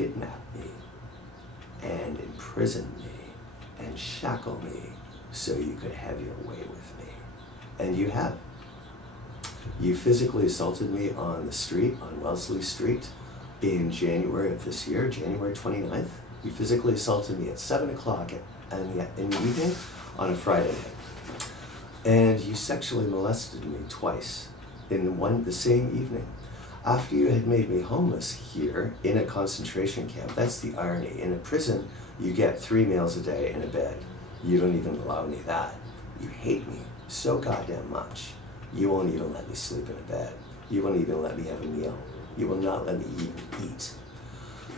kidnap me and imprison me and shackle me so you could have your way with me. And you have. You physically assaulted me on the street, on Wellesley Street, in January of this year, January 29th. You physically assaulted me at 7 o'clock in the evening on a Friday night. And you sexually molested me twice in the same evening. After you had made me homeless here in a concentration camp. That's the irony. In a prison, you get 3 meals a day and a bed. You don't even allow me that. You hate me so goddamn much. You won't even let me sleep in a bed. You won't even let me have a meal. You will not let me even eat.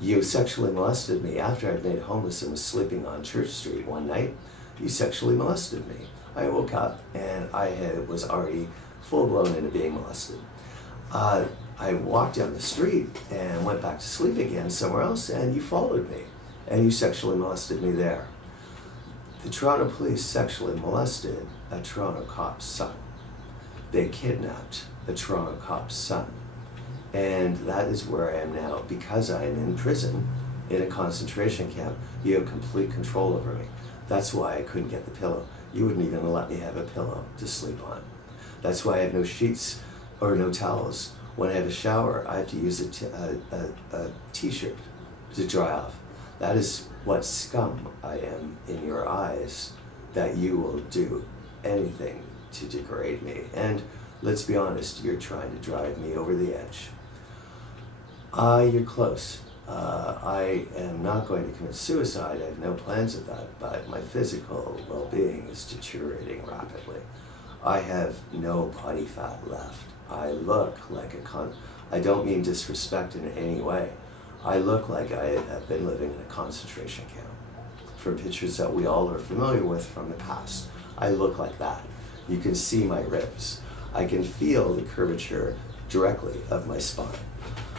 You sexually molested me after I'd made homeless and was sleeping on Church Street one night. You sexually molested me. I woke up and was already full-blown into being molested. I walked down the street and went back to sleep again somewhere else, and you followed me and you sexually molested me there. The Toronto police sexually molested a Toronto cop's son. They kidnapped a Toronto cop's son. And that is where I am now. Because I am in prison, in a concentration camp, you have complete control over me. That's why I couldn't get the pillow. You wouldn't even let me have a pillow to sleep on. That's why I have no sheets or no towels. When I have a shower, I have to use a t-shirt to dry off. That is what scum I am in your eyes, that you will do anything to degrade me. And let's be honest, you're trying to drive me over the edge. You're close. I am not going to commit suicide. I have no plans of that, but my physical well-being is deteriorating rapidly. I have no body fat left. I look like I don't mean disrespect in any way. I look like I have been living in a concentration camp. From pictures that we all are familiar with from the past, I look like that. You can see my ribs. I can feel the curvature directly of my spine.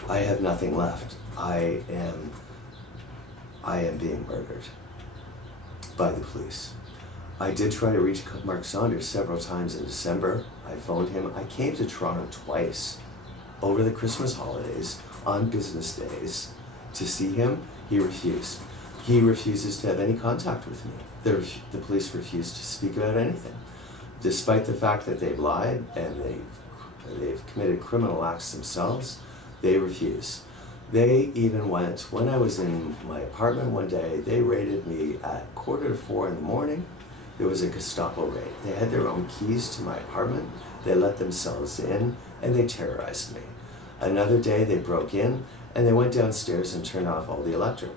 I have nothing left. I am being murdered by the police. I did try to reach Mark Saunders several times in December. I phoned him. I came to Toronto twice over the Christmas holidays on business days to see him. He refused. He refuses to have any contact with me. The police refuse to speak about anything, despite the fact that they've lied and they've committed criminal acts themselves. They refuse. They even went, when I was in my apartment one day, they raided me at 3:45 in the morning. There was a Gestapo raid. They had their own keys to my apartment. They let themselves in and they terrorized me. Another day they broke in and they went downstairs and turned off all the electric.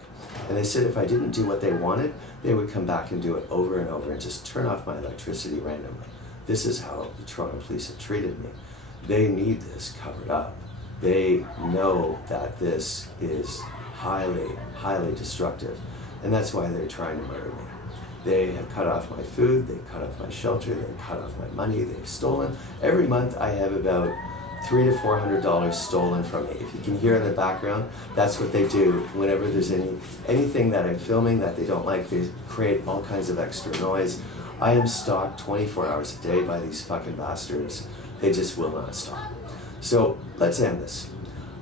And they said if I didn't do what they wanted, they would come back and do it over and over and just turn off my electricity randomly. This is how the Toronto police have treated me. They need this covered up. They know that this is highly, highly destructive. And that's why they're trying to murder me. They have cut off my food, they've cut off my shelter, they've cut off my money, they've stolen. Every month I have about $300 to $400 stolen from me. If you can hear in the background, that's what they do whenever there's anything that I'm filming that they don't like. They create all kinds of extra noise. I am stalked 24 hours a day by these fucking bastards. They just will not stop. So let's end this.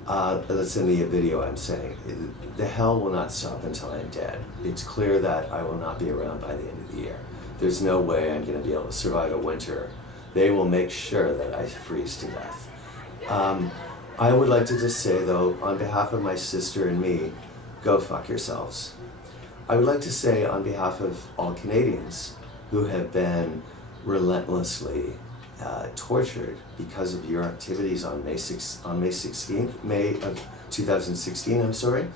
Let's end the video. I'm saying the hell will not stop until I'm dead. It's clear that I will not be around by the end of the year. There's no way I'm going to be able to survive a winter. They will make sure that I freeze to death. I would like to just say, though, on behalf of my sister and me, go fuck yourselves. I would like to say on behalf of all Canadians who have been relentlessly tortured because of your activities on May 16th, May of 2016, I'm sorry.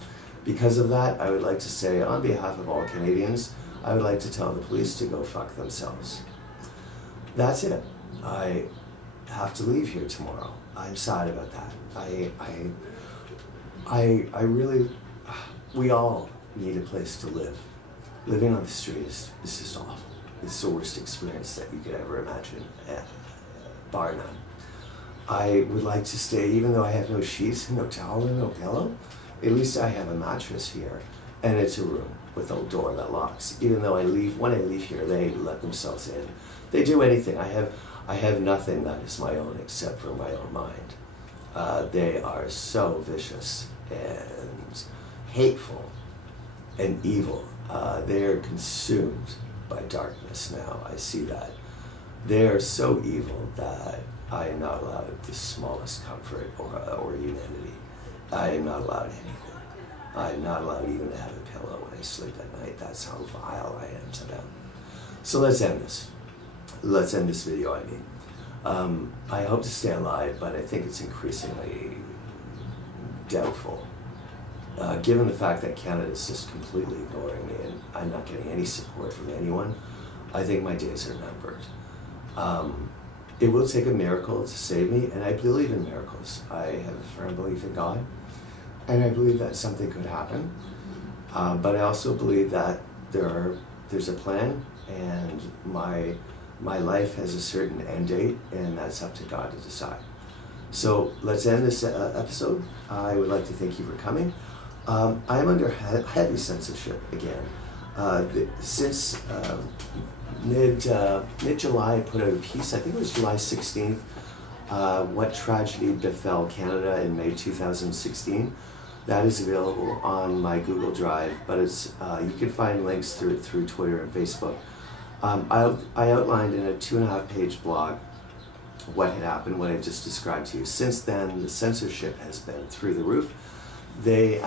Because of that, I would like to say on behalf of all Canadians, I would like to tell the police to go fuck themselves. That's it. I have to leave here tomorrow. I'm sad about that. I really, we all need a place to live. Living on the street is just awful. It's the worst experience that you could ever imagine, bar none. I would like to stay, even though I have no sheets, no towel, and no pillow, at least I have a mattress here, and it's a room with a door that locks. Even though when I leave here, they let themselves in. They do anything. I have nothing that is my own except for my own mind. They are so vicious and hateful and evil. They are consumed by darkness now. I see that. They are so evil that I am not allowed the smallest comfort or humanity. I am not allowed anything. I am not allowed even to have a pillow when I sleep at night. That's how vile I am to them. So let's end this. Let's end this video, I mean. I hope to stay alive, but I think it's increasingly doubtful. Given the fact that Canada is just completely ignoring me and I'm not getting any support from anyone, I think my days are numbered. It will take a miracle to save me, and I believe in miracles. I have a firm belief in God, and I believe that something could happen. But I also believe that there's a plan, and my life has a certain end date, and that's up to God to decide. So let's end this episode. I would like to thank you for coming. I am under heavy censorship again. Since mid-July, I put out a piece, I think it was July 16th, What Tragedy Befell Canada in May 2016. That is available on my Google Drive, but it's you can find links through Twitter and Facebook. I outlined in a 2.5-page blog what had happened, what I just described to you. Since then, the censorship has been through the roof. They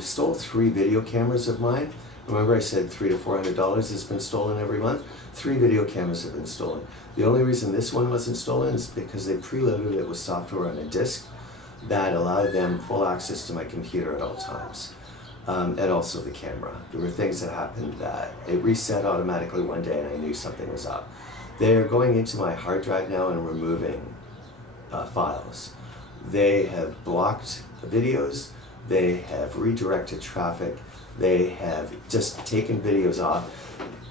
stole 3 video cameras of mine. Remember I said $300 to $400 has been stolen every month? 3 video cameras have been stolen. The only reason this one wasn't stolen is because they preloaded it with software on a disk that allowed them full access to my computer at all times. And also the camera. There were things that happened that it reset automatically one day and I knew something was up. They're going into my hard drive now and removing files. They have blocked videos, they have redirected traffic, they have just taken videos off.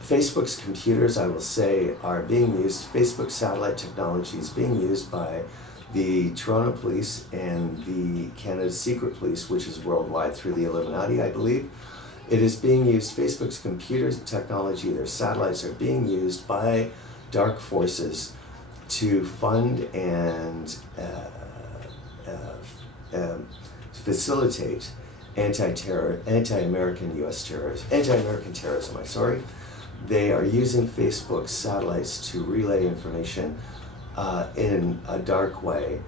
Facebook's computers, I will say, are being used, Facebook satellite technology is being used by the Toronto Police and the Canada Secret Police, which is worldwide through the Illuminati, I believe. It is being used, Facebook's computers technology, their satellites are being used by dark forces to fund and facilitate anti-American terrorism, I'm sorry. They are using Facebook's satellites to relay information in a dark way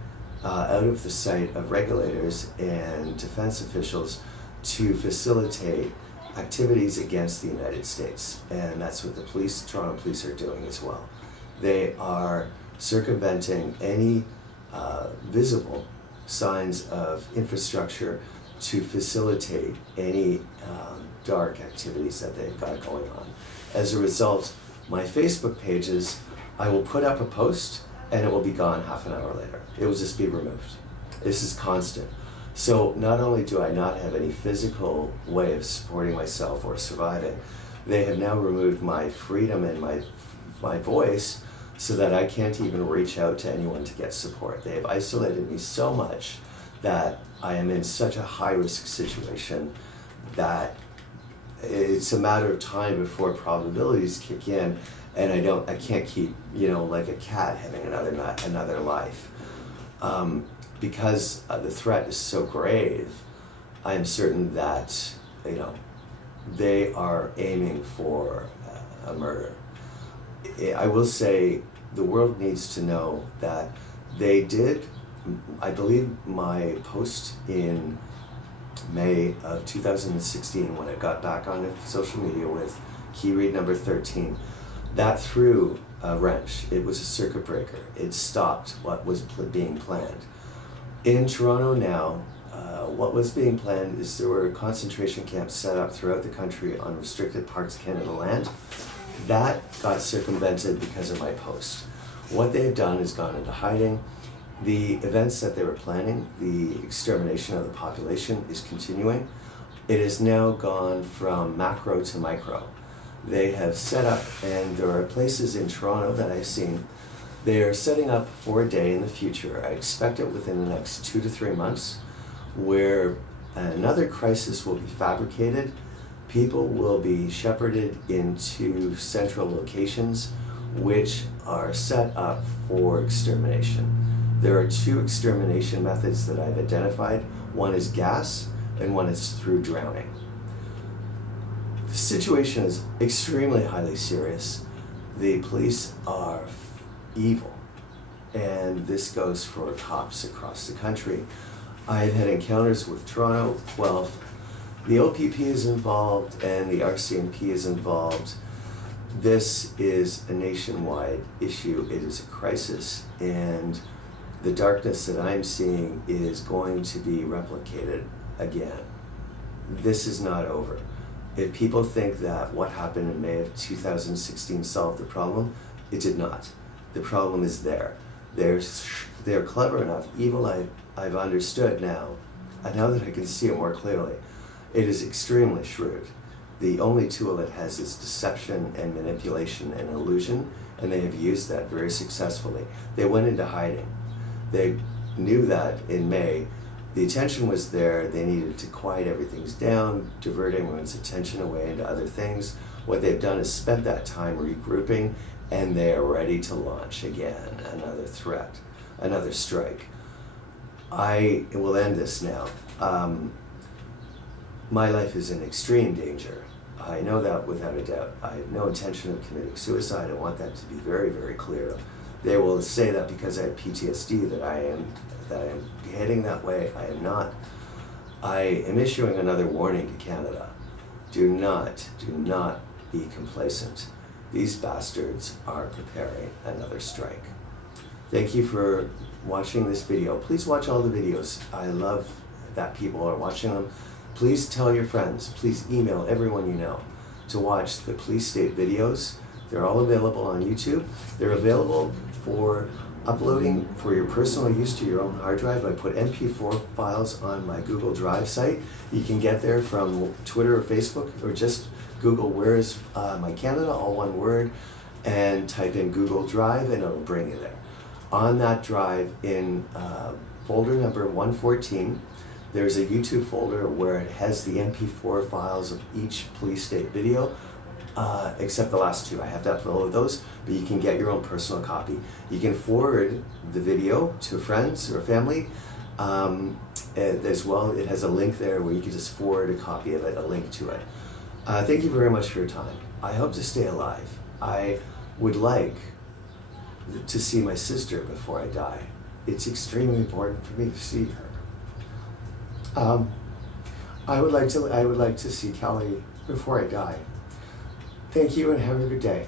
out of the sight of regulators and defense officials to facilitate activities against the United States. And that's what the Toronto Police are doing as well. They are circumventing any visible signs of infrastructure to facilitate any dark activities that they've got going on. As a result, my Facebook pages, I will put up a post and it will be gone half an hour later. It will just be removed. This is constant. So not only do I not have any physical way of supporting myself or surviving, they have now removed my freedom and my voice so that I can't even reach out to anyone to get support. They have isolated me so much that I am in such a high-risk situation that it's a matter of time before probabilities kick in, and I can't keep, like a cat having another life. Because the threat is so grave, I am certain that, they are aiming for a murder. I will say the world needs to know that they did, I believe my post in May of 2016 when it got back on social media with key read number 13, that threw a wrench. It was a circuit breaker. It stopped what was being planned. In Toronto now, what was being planned is there were concentration camps set up throughout the country on restricted Parks Canada land. That got circumvented because of my post. What they've done is gone into hiding. The events that they were planning, the extermination of the population, is continuing. It has now gone from macro to micro. They have set up, and there are places in Toronto that I've seen, they are setting up for a day in the future, I expect it within the next 2 to 3 months, where another crisis will be fabricated. People will be shepherded into central locations which are set up for extermination. There are 2 extermination methods that I've identified. One is gas, and one is through drowning. The situation is extremely highly serious. The police are evil, and this goes for cops across the country. I've had encounters with Toronto, Guelph. The OPP is involved and the RCMP is involved. This is a nationwide issue. It is a crisis, and the darkness that I'm seeing is going to be replicated again. This is not over. If people think that what happened in May of 2016 solved the problem, it did not. The problem is there. They're clever enough, evil I've understood now, and now that I can see it more clearly, it is extremely shrewd. The only tool it has is deception and manipulation and illusion, and they have used that very successfully. They went into hiding. They knew that in May, the attention was there. They needed to quiet everything down, divert everyone's attention away into other things. What they've done is spent that time regrouping, and they are ready to launch again another threat, another strike. I will end this now. My life is in extreme danger. I know that without a doubt. I have no intention of committing suicide. I want that to be very, very clear. They will say that because I have PTSD that I am heading that way. I am not. I am issuing another warning to Canada. Do not be complacent. These bastards are preparing another strike. Thank you for watching this video. Please watch all the videos. I love that people are watching them. Please tell your friends. Please email everyone you know to watch the PoliceState videos. They're all available on YouTube. They're available for uploading for your personal use to your own hard drive. I put MP4 files on my Google Drive site. You can get there from Twitter or Facebook, or just Google "Where is my Canada," all one word, and type in Google Drive and it'll bring you there. On that drive, in folder number 114, there's a YouTube folder where it has the MP4 files of each PoliceState video, except the last two. I have to upload those, but you can get your own personal copy. You can forward the video to friends or family as well. It has a link there where you can just forward a copy of it, a link to it. Thank you very much for your time. I hope to stay alive. I would like to see my sister before I die. It's extremely important for me to see her. I would like to see Kelly before I die. Thank you and have a good day.